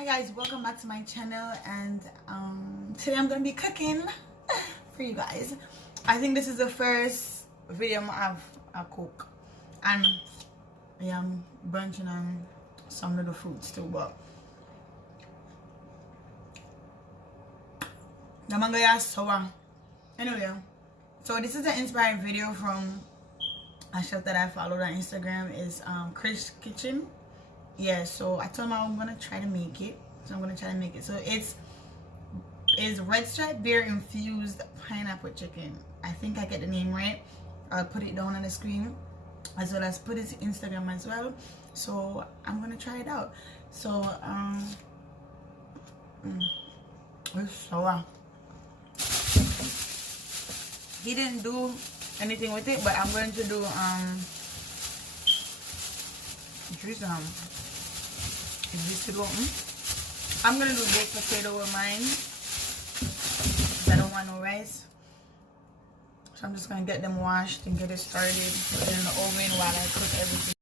Hi guys, welcome back to my channel, and today I'm gonna be cooking for you guys. I think this is the first video I cook, and yeah, I'm bunching on some little fruits too, but the mango is sour. Anyway, so this is an inspired video from a chef that I followed on Instagram. Is Spicey Kitchen. Yeah, so I told him I'm gonna try to make it. So So it's red stripe beer infused pineapple chicken. I think I get the name right. I'll put it down on the screen, as well as put it to Instagram as well. So I'm gonna try it out. So it's sour. He didn't do anything with it, but I'm going to do I'm gonna do baked potato with mine. I don't want no rice, so I'm just gonna get them washed and get it started, put it in the oven while I cook everything.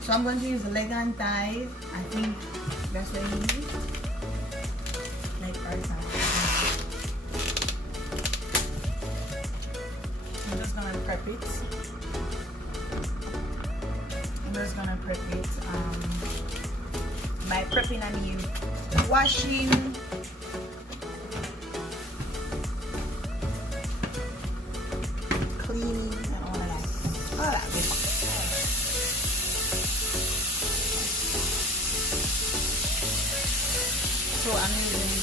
So I'm going to use the leg and thigh. I think that's what you use. Leg or thigh. I'm just gonna prep it. By prepping, I mean washing, cleaning, and all of that. All that good. So I'm using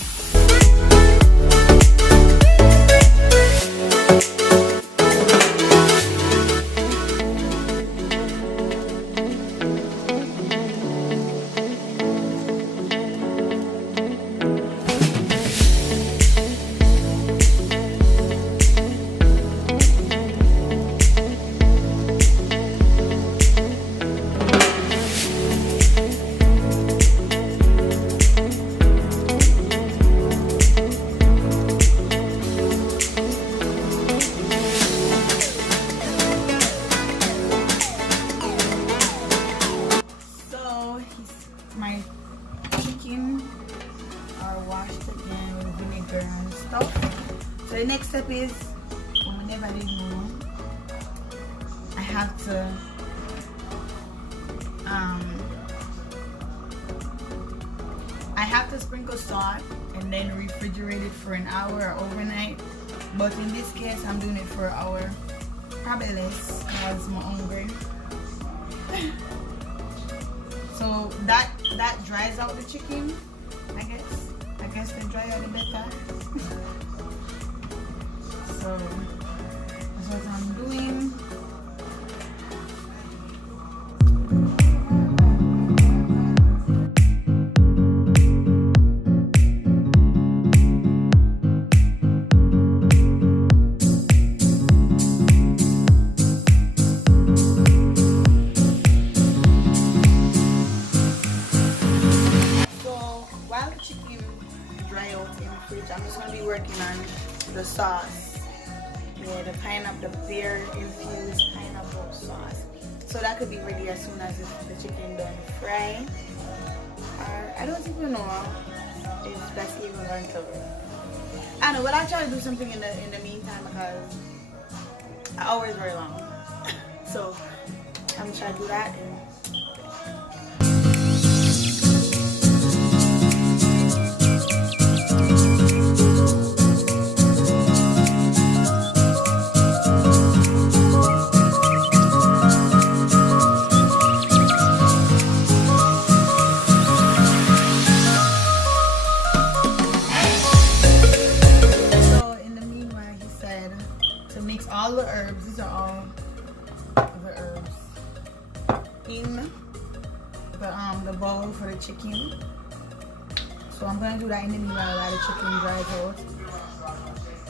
my chicken are washed again with vinegar and stuff. So the next step is, whenever they know, I have to sprinkle salt and then refrigerate it for an hour or overnight. But in this case, I'm doing it for an hour, probably less, because I'm hungry. So that dries out the chicken, I guess. I guess the drier the better. So that's what I'm doing. I'm just gonna be working on the sauce. Yeah, the beer infused pineapple sauce. So that could be ready as soon as the chicken done fry. I don't even know if that's even going to. I know, but I'll try to do something in the meantime, because an hour is very long. So I'm gonna try to do that. All the herbs, these are all the herbs in the bowl for the chicken. So I'm gonna do that in the meanwhile while the chicken dries out.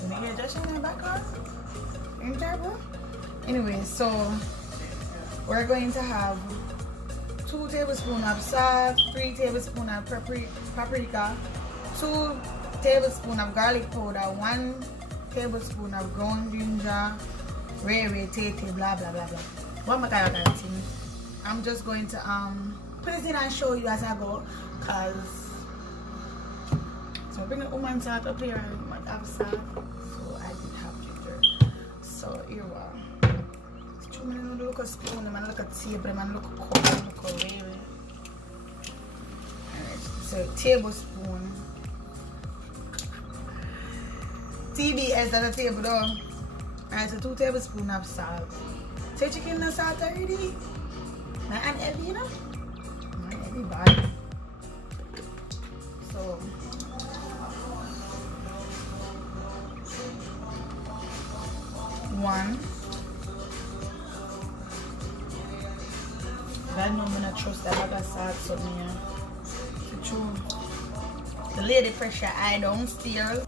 Did you hear Josh in the background? In trouble? Anyway, so we're going to have 2 tablespoons of salt, 3 tablespoons of paprika, 2 tablespoons of garlic powder, 1 tablespoon of ground ginger, ray, tate, blah blah blah blah. What am I gonna thing? I'm just going to put it in and show you as I go, cause so I bring the woman salt up here and I have salt, so I did have ginger. So here we are. I'm gonna look at spoon, I'm gonna look at table, I'm gonna look at cup, I'm gonna look at ray. Alright, so tablespoon. TBS at the table though. Alright, so 2 tablespoons of salt. So chicken and salt already? Not heavy, you know? Not heavy bad. So 1. I know I'm gonna trust that I got salt something here. To chew. The lady pressure I don't steer.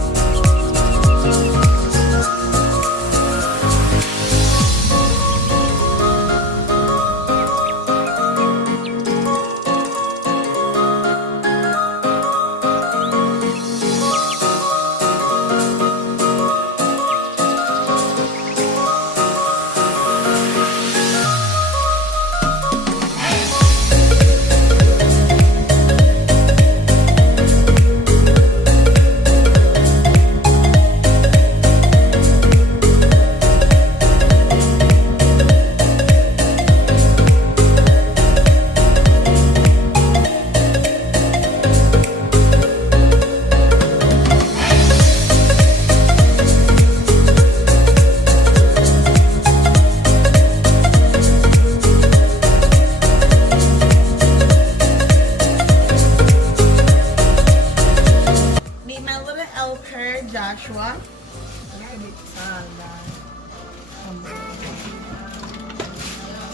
Joshua.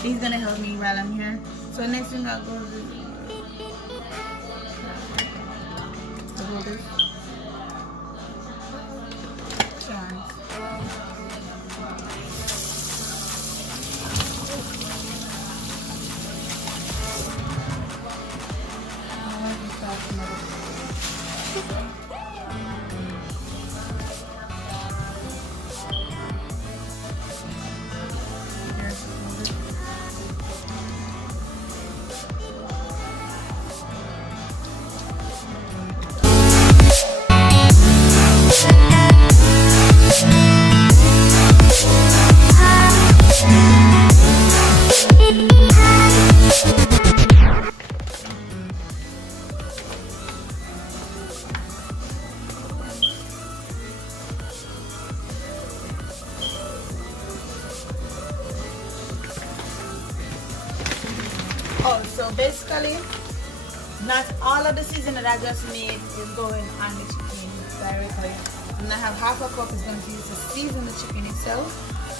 He's gonna help me while I'm here. So next thing I'll go do this. Oh, so basically, not all of the seasoning that I just made is going on the chicken directly. And I have half a cup is going to be used to season the chicken itself,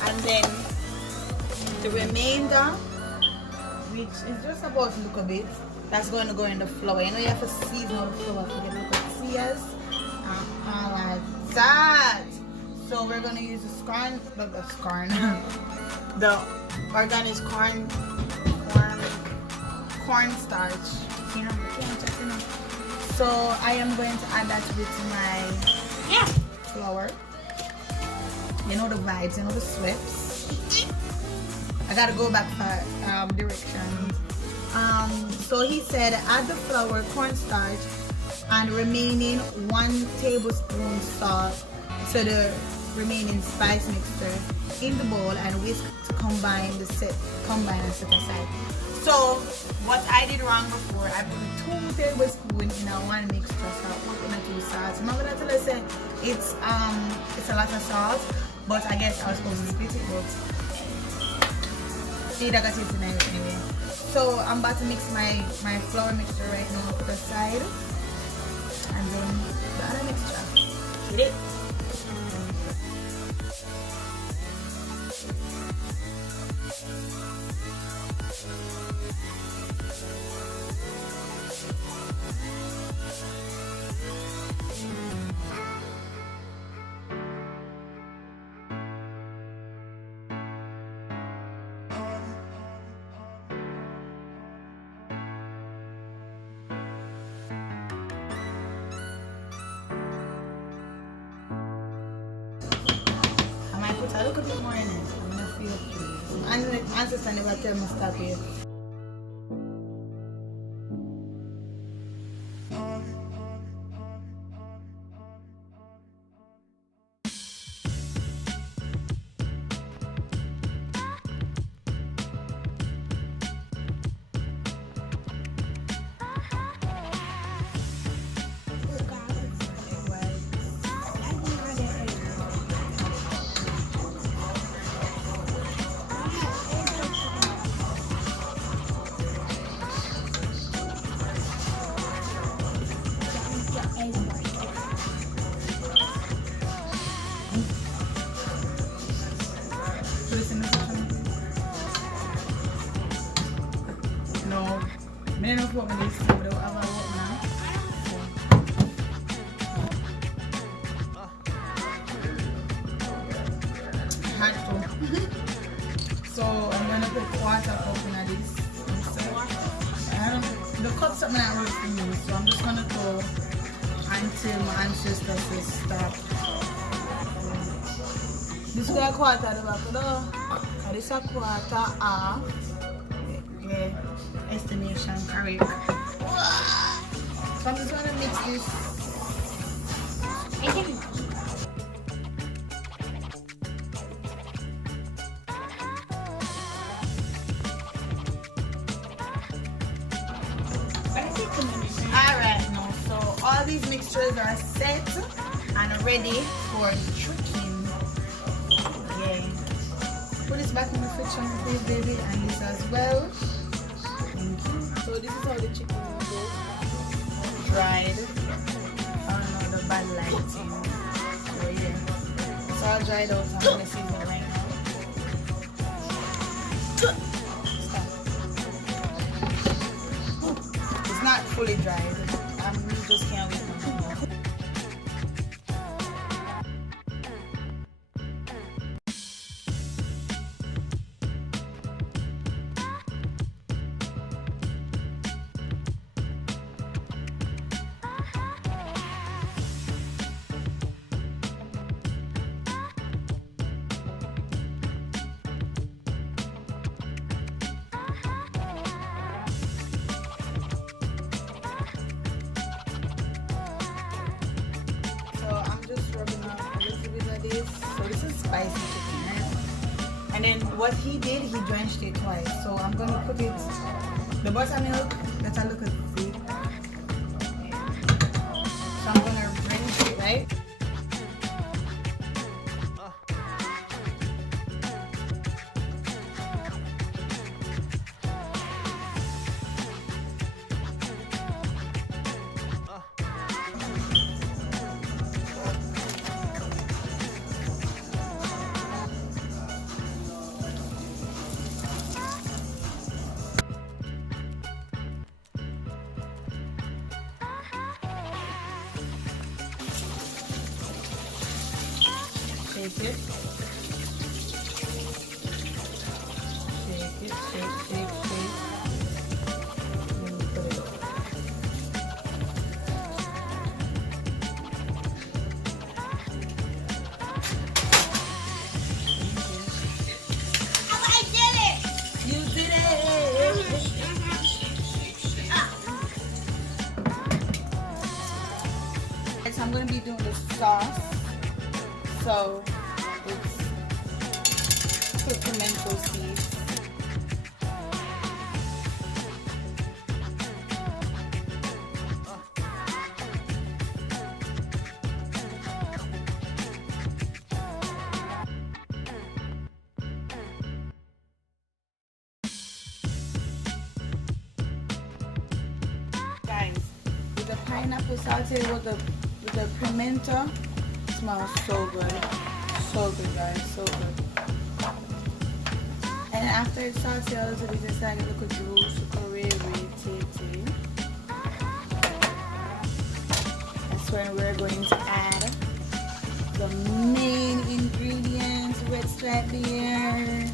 and then the remainder, which is just about to look a bit, that's going to go in the flour. You know you have to season all the flour to get little tears and all like that. So we're going to use the the organic cornstarch. You know, so I am going to add that with my flour. You know the vibes, you know the sweats. I gotta go back for directions. So he said add the flour, cornstarch, and remaining 1 tablespoon salt to the remaining spice mixture in the bowl and whisk to combine and set aside. So what I did wrong before, I put 2 tablespoons in a 1 mixture, so I put in a 2 salts. I'm not gonna tell you say it's a lot of salt, but I guess I was supposed to split it, but see that got it in anyway. So I'm about to mix my flour mixture right now to the side, and then the other mixture. Get it? So a little bit more in it. I'm gonna feel please. And the ancestor never tell me stop it. No, I don't know what I'm this, but I'll have a walk now. Had to. So I'm gonna put quarter cup in this. The cup's something that works for me, so I'm just gonna go until my ancestors say stop. This is a quarter at the back of the door. And this is a quarter half. Yeah, estimation correct. So I'm just gonna mix this. Alright, now so all these mixtures are set and ready for the tricking. Yeah. Put this back in the fridge for me, please, baby, and this as well. Thank you. So this is how the chicken will go. Dried. I don't know the bad lighting. So yeah. It's all dried out. I'm gonna season it right now. Stop. It's not fully dried. I just can't wait for it. Rubbing up a little bit of this. So this is spicy chicken, right? And then what he did, he drenched it twice. So I'm gonna put it the buttermilk. Let's look at it. So I'm gonna drench it, right? Shake it. Shake it, shake, shake, shake. And put it over. Oh, I did it! You did it! So I'm going to be doing the sauce. So it's pimento seeds. Guys, with the pineapple saute with the pimento, smells so good. So good, guys, so good. And after it's saucy, a little bit inside, look at the sukari, that's when we're going to add the main ingredients, red stripe beer.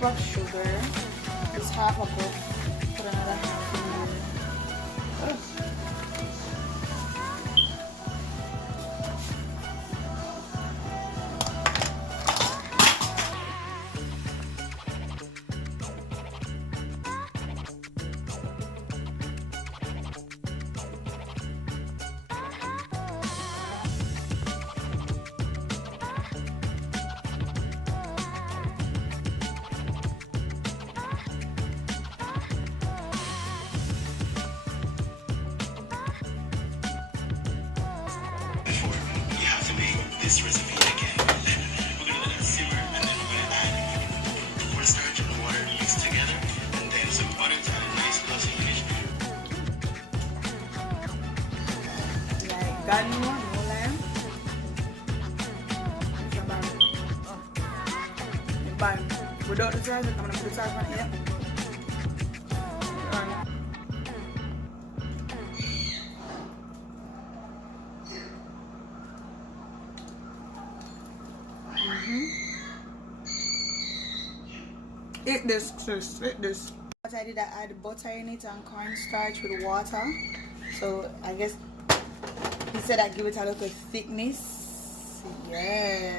cup of sugar. It's half a cup. Put another half in there. Ugh. This recipe again. We're gonna let it simmer and then we're gonna add cornstarch and water mixed together and then some butter to add a nice glossy finish. Like that, no lamb. Bang. Without the sauce, I'm gonna put the sauce on here. Eat this, sis. Eat this. What I did, I add butter in it and cornstarch with water. So I guess he said I give it a little thickness. Yeah.